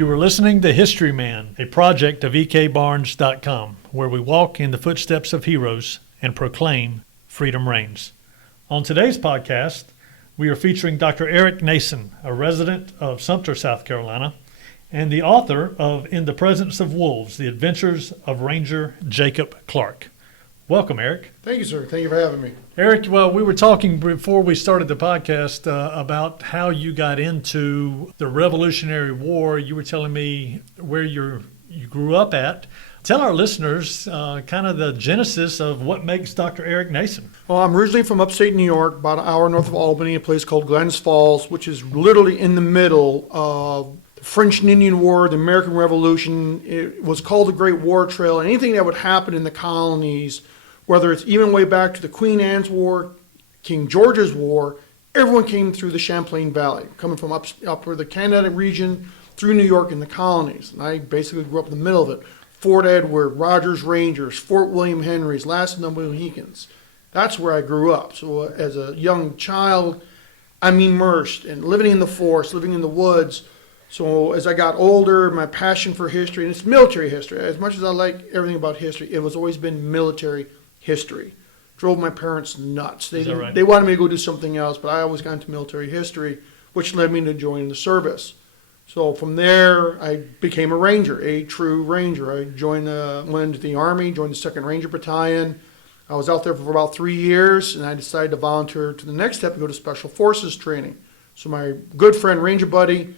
You are listening to Historyman, a project of ekbarnes.com, where we walk in the footsteps of heroes and proclaim freedom reigns. On today's podcast, we are featuring Dr. Erick Nason, a resident of Sumter, South Carolina, and the author of In the Presence of Wolves, The Adventures of Ranger Jacob Clark. Welcome, Erick. Thank you, sir. Thank you for having me. Erick, well, we were talking before we started the podcast about how you got into the Revolutionary War. You were telling me where you grew up at. Tell our listeners kind of the genesis of what makes Dr. Erick Nason. Well, I'm originally from upstate New York, about an hour north of Albany, a place called Glens Falls, which is literally in the middle of the French and Indian War, the American Revolution. It was called the Great War Trail. Anything that would happen in the colonies, whether it's even way back to the Queen Anne's War, King George's War, everyone came through the Champlain Valley, coming from up the Canada region through New York and the colonies. And I basically grew up in the middle of it. Fort Edward, Rogers Rangers, Fort William Henry's, Last of the Mohicans. That's where I grew up. So as a young child, I'm immersed in living in the forest, living in the woods. So as I got older, my passion for history, and it's military history. As much as I like everything about history, it was always been military history. Drove my parents nuts. They wanted me to go do something else, but I always got into military history, which led me to join the service. So from there, I became a ranger, a true ranger. I went into the Army, joined the 2nd Ranger Battalion. I was out there for about 3 years, and I decided to volunteer to the next step and go to Special Forces training. So my good friend, Ranger buddy,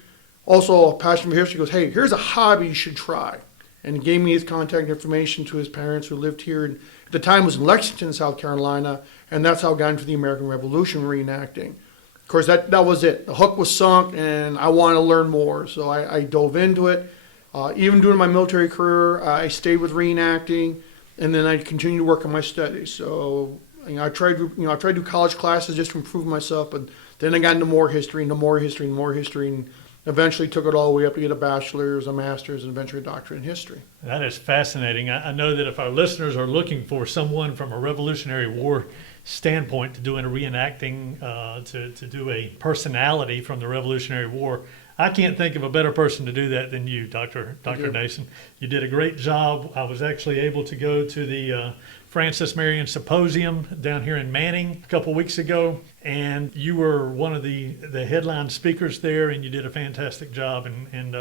also a passion for history, goes, hey, here's a hobby you should try. And he gave me his contact information to his parents who lived here. And at the time, it was in Lexington, South Carolina, and that's how I got into the American Revolution reenacting. Of course, that was it. The hook was sunk, and I wanted to learn more, so I dove into it. Even during my military career, I stayed with reenacting, and then I continued to work on my studies. So I tried to do college classes just to improve myself, but then I got into more history, and eventually took it all the way up to get a bachelor's, a master's, and eventually a doctorate in history. That is fascinating. I know that if our listeners are looking for someone from a Revolutionary War standpoint to doing a reenacting, to do a personality from the Revolutionary War, I can't think of a better person to do that than you, Dr. Nason. You did a great job. I was actually able to go to the Francis Marion Symposium down here in Manning a couple weeks ago, and you were one of the headline speakers there, and you did a fantastic job. And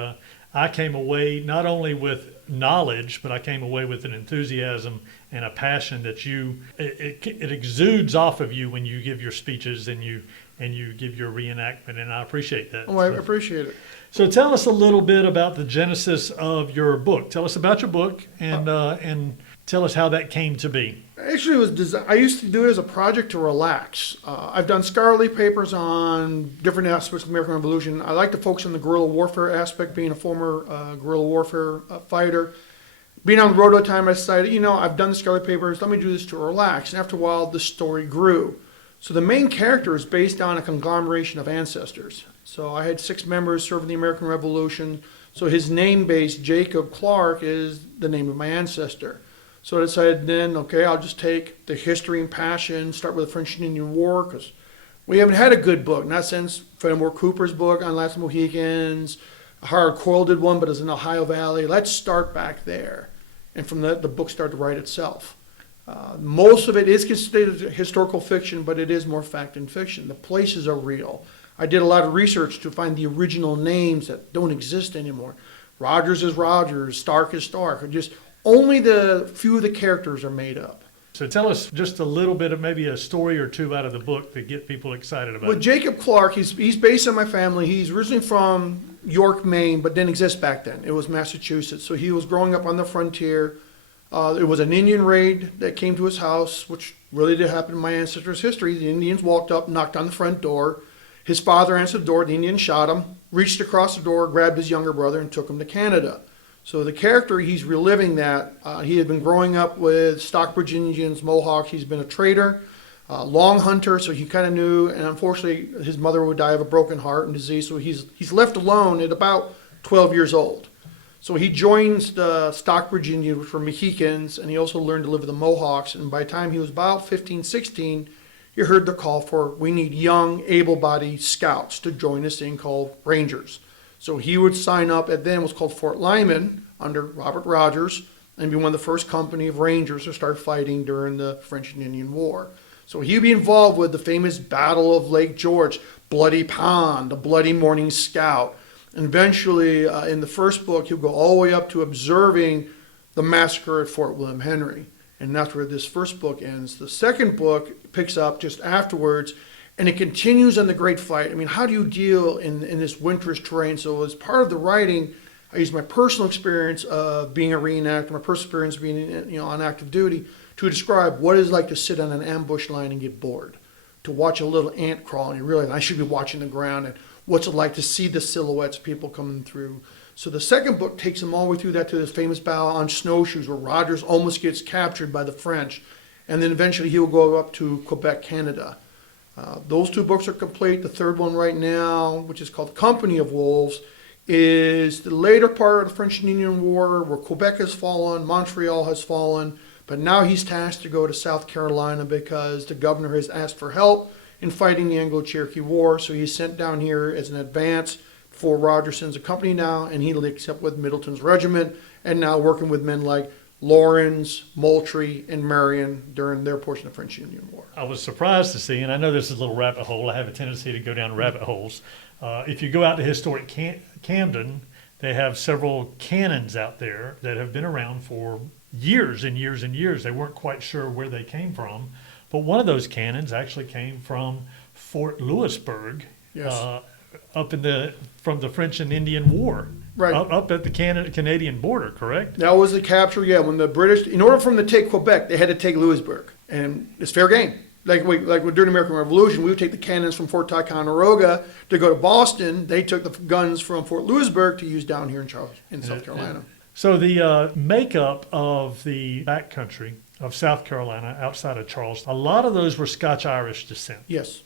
I came away not only with knowledge, but I came away with an enthusiasm and a passion that it exudes off of you when you give your speeches and you give your reenactment, and I appreciate that. Oh, I appreciate it. So tell us a little bit about the genesis of your book. Tell us about your book and tell us how that came to be. Actually, it was I used to do it as a project to relax. I've done scholarly papers on different aspects of the American Revolution. I like to focus on the guerrilla warfare aspect, being a former guerrilla warfare fighter. Being on the road all the time, I decided, I've done the scholarly papers, let me do this to relax. And after a while, the story grew. So the main character is based on a conglomeration of ancestors. So I had 6 members serve in the American Revolution. So his name base, Jacob Clark, is the name of my ancestor. So I decided then, okay, I'll just take the history and passion, start with the French and Indian War, because we haven't had a good book. Not since Fenimore Cooper's book on Last of the Mohicans. Howard Coyle did one, but it's in the Ohio Valley. Let's start back there. And from that, the book started to write itself. Most of it is considered historical fiction, but it is more fact and fiction. The places are real. I did a lot of research to find the original names that don't exist anymore. Rogers is Rogers, Stark is Stark. Just only the few of the characters are made up. So tell us just a little bit of maybe a story or two out of the book to get people excited about it. Well, Jacob Clark, he's based on my family. He's originally from York, Maine, but didn't exist back then. It was Massachusetts. So he was growing up on the frontier. It was an Indian raid that came to his house, which really did happen in my ancestors' history. The Indians walked up, knocked on the front door. His father answered the door. The Indians shot him, reached across the door, grabbed his younger brother, and took him to Canada. So the character, he's reliving that. He had been growing up with Stockbridge Indians, Mohawks. He's been a trader, long hunter, so he kind of knew. And unfortunately, his mother would die of a broken heart and disease. So he's left alone at about 12 years old. So he joins the Stockbridge Indians, which were Mohicans, and he also learned to live with the Mohawks. And by the time he was about 15, 16, he heard the call for, we need young, able-bodied scouts to join this thing called Rangers. So he would sign up at then what's called Fort Lyman under Robert Rogers and be one of the first company of Rangers to start fighting during the French and Indian War. So he'd be involved with the famous Battle of Lake George, Bloody Pond, the Bloody Morning Scout. And eventually, in the first book, he'll go all the way up to observing the massacre at Fort William Henry. And that's where this first book ends. The second book picks up just afterwards, and it continues on the Great Fight. I mean, how do you deal in this winterish terrain? So as part of the writing, I use my personal experience of being a reenactor, my personal experience being on active duty, to describe what it's like to sit on an ambush line and get bored, to watch a little ant crawl and you realize I should be watching the ground, and what's it like to see the silhouettes of people coming through. So the second book takes them all the way through that to this famous battle on snowshoes where Rogers almost gets captured by the French, and then eventually he'll go up to Quebec, Canada. Those two books are complete. The third one right now, which is called Company of Wolves, is the later part of the French and Indian War where Quebec has fallen, Montreal has fallen, but now he's tasked to go to South Carolina because the governor has asked for help in fighting the Anglo-Cherokee War. So he's sent down here as an advance before Rogers sends a company now, and he links up with Middleton's regiment and now working with men like Lawrence, Moultrie, and Marion during their portion of the French Indian War. I was surprised to see, and I know this is a little rabbit hole. I have a tendency to go down rabbit holes. If you go out to historic Camden, they have several cannons out there that have been around for years and years and years. They weren't quite sure where they came from, but one of those cannons actually came from Fort Louisburg, Yes. from the French and Indian War, Right. up at the Canadian border, correct? That was the capture, yeah, when the British, in order for them to take Quebec, they had to take Louisburg. And it's fair game. Like during the American Revolution, we would take the cannons from Fort Ticonderoga to go to Boston. They took the guns from Fort Louisburg to use down here in South Carolina. So the makeup of the backcountry of South Carolina outside of Charleston, a lot of those were Scotch-Irish descent. Yes.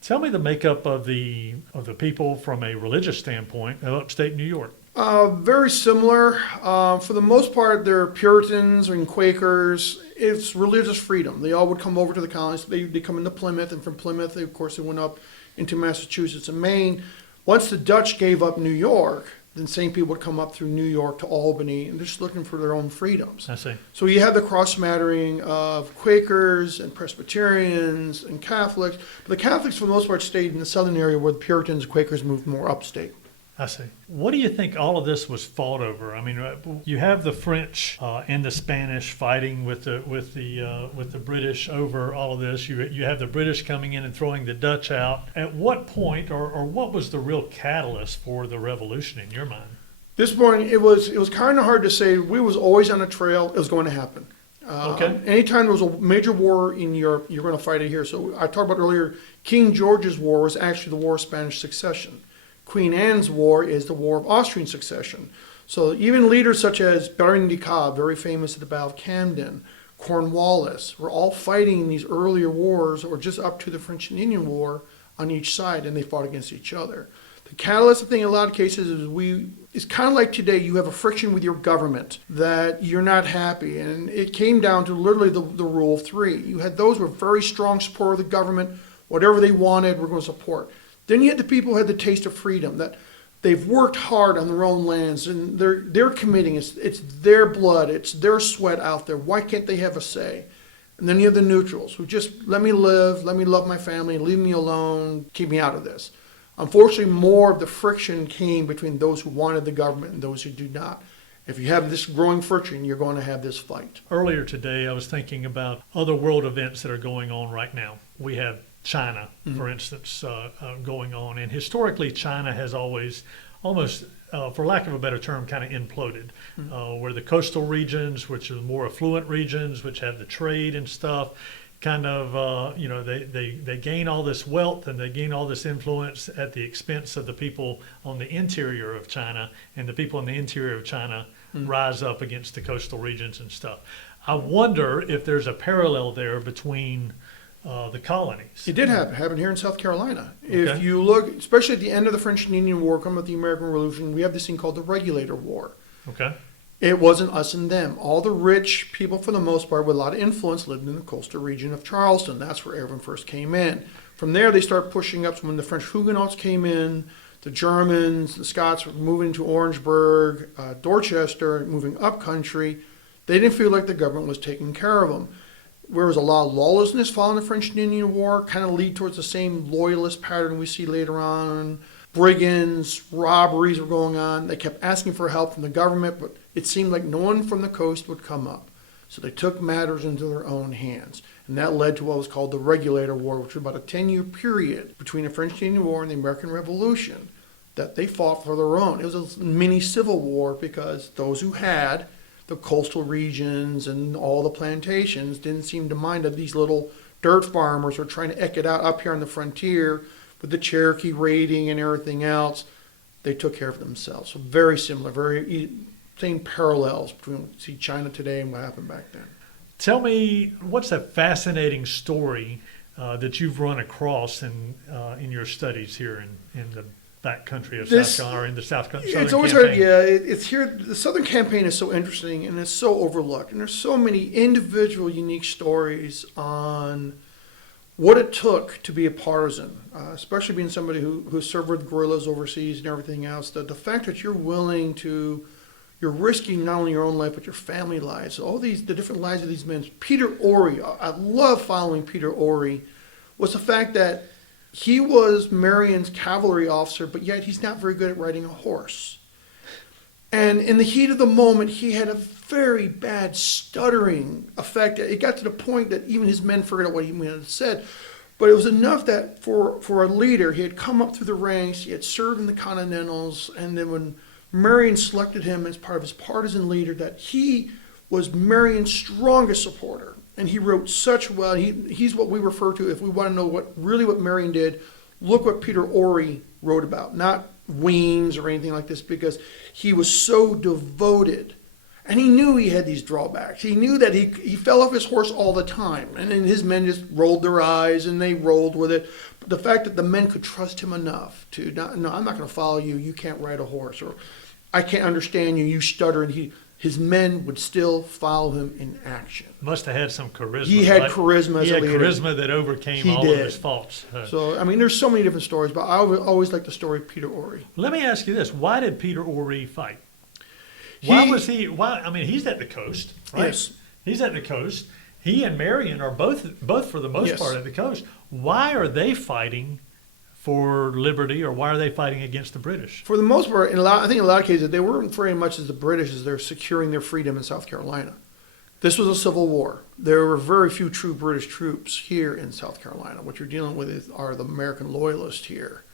Tell me the makeup of the people from a religious standpoint of upstate New York. Very similar. For the most part, they're Puritans and Quakers. It's religious freedom. They all would come over to the colonies. They come into Plymouth, and from Plymouth, of course, they went up into Massachusetts and Maine. Once the Dutch gave up New York, then same people would come up through New York to Albany, and they're just looking for their own freedoms. I see. So you have the cross-smattering of Quakers and Presbyterians and Catholics. But the Catholics, for the most part, stayed in the southern area where the Puritans and Quakers moved more upstate. I see. What do you think all of this was fought over? I mean, you have the French and the Spanish fighting with the British over all of this. You have the British coming in and throwing the Dutch out. At what point, or what was the real catalyst for the revolution in your mind? This point, it was kind of hard to say. We was always on a trail. It was going to happen. Okay. Anytime there was a major war in Europe, you're going to fight it here. So I talked about earlier, King George's War was actually the War of Spanish Succession. Queen Anne's War is the War of Austrian Succession. So even leaders such as Baron de Cobb, very famous at the Battle of Camden, Cornwallis, were all fighting in these earlier wars or just up to the French and Indian War on each side, and they fought against each other. The catalyst, I think, in a lot of cases is it's kind of like today, you have a friction with your government that you're not happy. And it came down to literally the rule of three. You had those who were very strong supporters of the government, whatever they wanted, we're going to support. Then you had the people who had the taste of freedom, that they've worked hard on their own lands and they're committing. It's their blood, it's their sweat out there. Why can't they have a say? And then you have the neutrals who just let me live, let me love my family, leave me alone, keep me out of this. Unfortunately, more of the friction came between those who wanted the government and those who do not. If you have this growing friction, you're going to have this fight. Earlier today, I was thinking about other world events that are going on right now. We have China, for instance, going on. And historically, China has always almost, for lack of a better term, kind of imploded. Where the coastal regions, which are more affluent regions, which have the trade and stuff, kind of, they gain all this wealth and they gain all this influence at the expense of the people on the interior of China, and the people in the interior of China rise up against the coastal regions and stuff. I wonder if there's a parallel there between the colonies. It did happen here in South Carolina. Okay. If you look, especially at the end of the French and Indian War, coming with the American Revolution, we have this thing called the Regulator War. Okay. It wasn't us and them. All the rich people, for the most part, with a lot of influence, lived in the coastal region of Charleston. That's where everyone first came in. From there, they start pushing up. So when the French Huguenots came in, the Germans, the Scots were moving to Orangeburg, Dorchester, moving up country. They didn't feel like the government was taking care of them. There was a lot of lawlessness following the French and Indian War, kind of lead towards the same loyalist pattern we see later on. Brigands, robberies were going on. They kept asking for help from the government, but it seemed like no one from the coast would come up. So they took matters into their own hands. And that led to what was called the Regulator War, which was about a 10-year period between the French and Indian War and the American Revolution that they fought for their own. It was a mini civil war because those who had the coastal regions and all the plantations didn't seem to mind that these little dirt farmers were trying to eke it out up here on the frontier with the Cherokee raiding and everything else. They took care of themselves. So very similar, very same parallels between see China today and what happened back then. Tell me, what's a fascinating story that you've run across in your studies here in the back country of South Carolina, or in the South Carolina? It's always hard, yeah. It's here. The Southern Campaign is so interesting and it's so overlooked, and there's so many individual, unique stories on what it took to be a partisan, especially being somebody who served with guerrillas overseas and everything else. The fact that you're willing to, you're risking not only your own life but your family lives. All the different lives of these men. Peter Ory, I love following Peter Ory, was the fact that he was Marion's cavalry officer, but yet he's not very good at riding a horse. And in the heat of the moment, he had a very bad stuttering effect. It got to the point that even his men forgot what he had said. But it was enough that for a leader, he had come up through the ranks, he had served in the Continentals, and then when Marion selected him as part of his partisan leader, that he was Marion's strongest supporter. And he wrote such well. He's what we refer to, if we want to know what Marion did, look what Peter Ory wrote about, not Weems or anything like this, because he was so devoted. And he knew he had these drawbacks. He knew that he fell off his horse all the time. And then his men just rolled their eyes and they rolled with it. But the fact that the men could trust him enough to, no, I'm not going to follow you. You can't ride a horse. Or I can't understand you. You stutter. And his men would still follow him in action. Must have had some charisma. He had right? charisma as a leader. He had charisma that overcame all of his faults. So, I mean, there's so many different stories, but I always like the story of Peter Ory. Let me ask you this. Why did Peter Ory fight? I mean, he's at the coast, right? Yes. He's at the coast. He and Marion are both for the most part at the coast. Why are they fighting for liberty, or why are they fighting against the British? For the most part, I think in a lot of cases, they weren't very much as the British as they're securing their freedom in South Carolina. This was a civil war. There were very few true British troops here in South Carolina. What you're dealing with are the American loyalists here.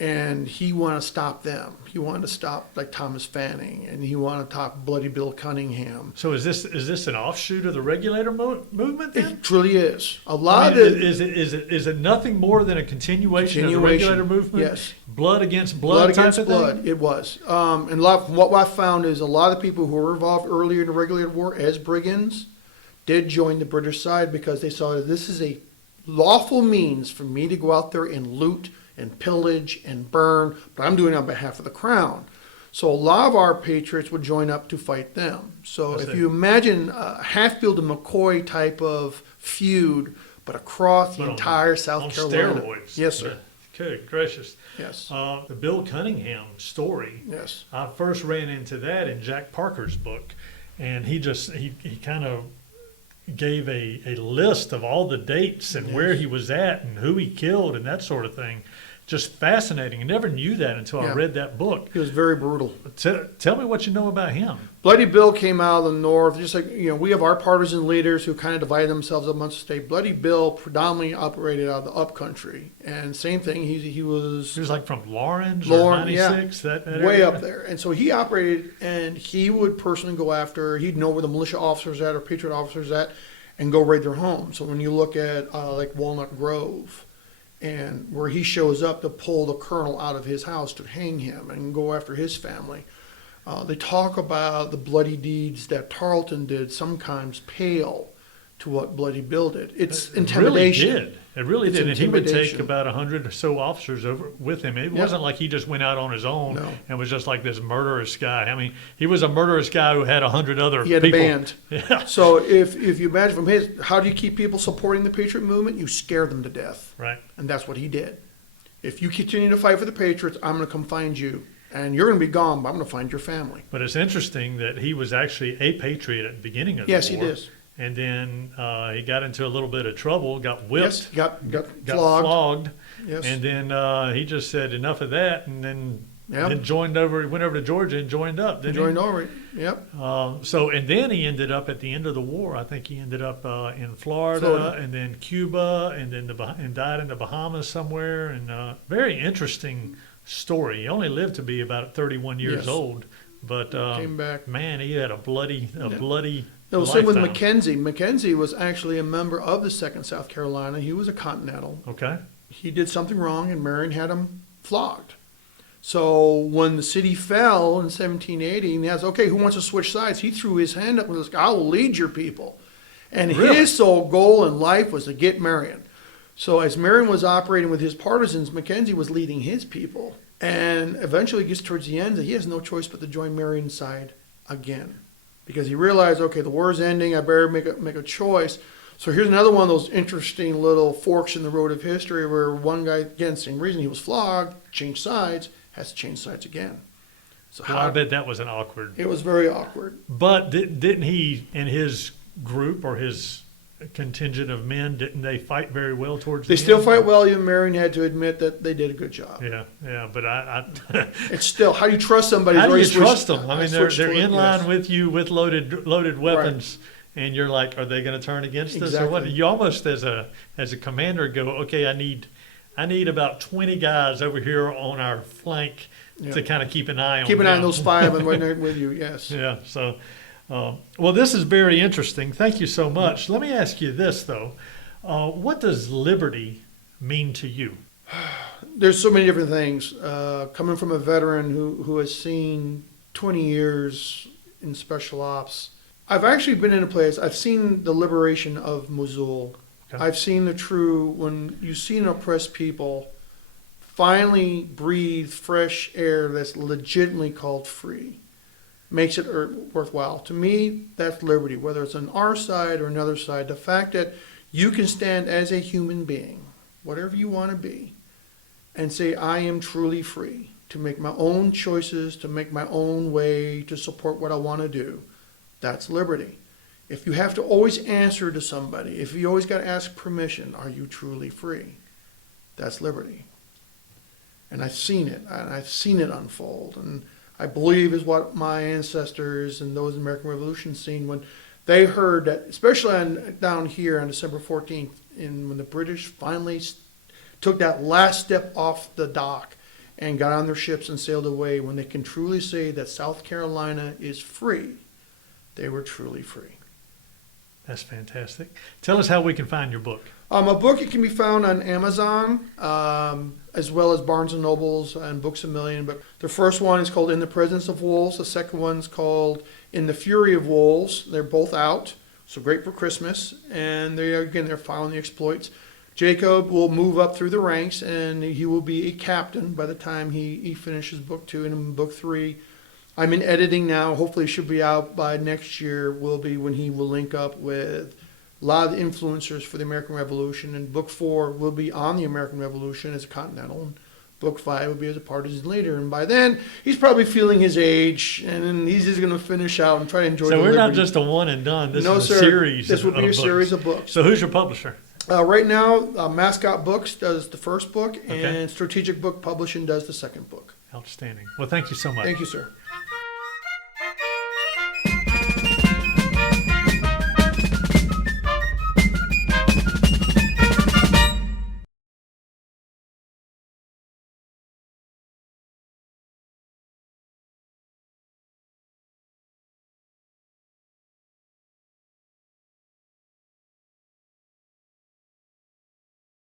And he wanted to stop them. He wanted to stop like Thomas Fanning, and he wanted to stop Bloody Bill Cunningham. So is this an offshoot of the Regulator Movement then? It truly is. A lot of it is it nothing more than a continuation of the Regulator Movement? Yes. Blood against blood type against of blood. thing? It was. And what I found is a lot of people who were involved earlier in the Regulator War as brigands did join the British side because they saw that this is a lawful means for me to go out there and loot and pillage and burn, but I'm doing it on behalf of the crown. So a lot of our patriots would join up to fight them. So if you imagine a Hatfield and McCoy type of feud, but across the entire South Carolina. Steroids. Yes, sir. Good gracious. Yes. The Bill Cunningham story. Yes. I first ran into that in Jack Parker's book, and he kind of gave a list of all the dates and where he was at and who he killed and that sort of thing. Just fascinating. I never knew that until I read that book. He was very brutal. Tell me what you know about him. Bloody Bill came out of the north, just like, we have our partisan leaders who kind of divided themselves up amongst the state. Bloody Bill predominantly operated out of the upcountry. And same thing, he was like from Lawrence or 96, that way area? up there. And so he operated, and he would personally go after, he'd know where the militia officers at or patriot officers at, and go raid their homes. So when you look at like Walnut Grove, and where he shows up to pull the colonel out of his house to hang him and go after his family. They talk about the bloody deeds that Tarleton did sometimes pale to what Bloody Bill did. It's intimidation. It really did. And he would take intimidation. about 100 or so officers over with him. It wasn't like he just went out on his own and was just like this murderous guy. I mean, he was a murderous guy who had 100 other people. He had a band. Yeah. So if you imagine from how do you keep people supporting the Patriot movement? You scare them to death. Right. And that's what he did. if you continue to fight for the Patriots, I'm going to come find you. And you're going to be gone, but I'm going to find your family. But it's interesting that he was actually a patriot at the beginning of the war. Yes, he did. And then he got into a little bit of trouble, got whipped, Yes, got flogged. Yes. And then he just said enough of that, and then went over to Georgia and joined up. Joined over, yep. And then he ended up at the end of the war. I think he ended up in Florida, and then Cuba, and then and died in the Bahamas somewhere. And very interesting story. He only lived to be about 31 years old, but came back. Man, he had a bloody. It was same with Mackenzie. Mackenzie was actually a member of the 2nd South Carolina. He was a Continental. Okay. He did something wrong, and Marion had him flogged. So when the city fell in 1780, and he asked, okay, who wants to switch sides? He threw his hand up and was like, I will lead your people. And his sole goal in life was to get Marion. So as Marion was operating with his partisans, Mackenzie was leading his people. And eventually gets towards the end that he has no choice but to join Marion's side again. Because he realized, okay, the war is ending, I better make a choice. So here's another one of those interesting little forks in the road of history where one guy, again, same reason, he was flogged, changed sides, has to change sides again. So I bet that was an awkward. It was very awkward. But didn't he and his group or his contingent of men, didn't they fight very well towards the end? They still fight well. Even Marion had to admit that they did a good job. Yeah, but I it's still, how do you trust somebody? How do you trust them? I mean, they're in line with you with loaded weapons, and you're like, are they going to turn against us or what? You almost as a commander go, okay, I need about 20 guys over here on our flank to kind of keep an eye on. Keep an eye on those 5 and right there with you. Yes. Yeah. So. Well, this is very interesting. Thank you so much. Let me ask you this, though. What does liberty mean to you? There's so many different things. Coming from a veteran who has seen 20 years in special ops, I've actually been in a place, I've seen the liberation of Mosul. Okay. I've seen when you see an oppressed people finally breathe fresh air that's legitimately called free. Makes it worthwhile. To me, that's liberty, whether it's on our side or another side. The fact that you can stand as a human being, whatever you want to be, and say, I am truly free to make my own choices, to make my own way, to support what I want to do. That's liberty. If you have to always answer to somebody, if you always got to ask permission, are you truly free? That's liberty. And I've seen it, and I've seen it unfold. And I believe is what my ancestors and those in the American Revolution seen when they heard that, especially down here on December 14th, when the British finally took that last step off the dock and got on their ships and sailed away, when they can truly say that South Carolina is free, they were truly free. That's fantastic. Tell us how we can find your book. A book, it can be found on Amazon, as well as Barnes & Nobles and Books A Million. But the first one is called In the Presence of Wolves. The second one's called In the Fury of Wolves. They're both out, so great for Christmas. And they're following the exploits. Jacob will move up through the ranks, and he will be a captain by the time he finishes book 2. And in book 3, I'm in editing now. Hopefully it should be out by next year, will be when he will link up with a lot of the influencers for the American Revolution. And book 4 will be on the American Revolution as a Continental. And book 5 will be as a partisan leader. And by then, he's probably feeling his age, and then he's just going to finish out and try to enjoy. So we're not just a one and done. This is a series. This will be a series of books. So who's your publisher? Right now, Mascot Books does the first book, and Strategic Book Publishing does the second book. Outstanding. Well, thank you so much. Thank you, sir.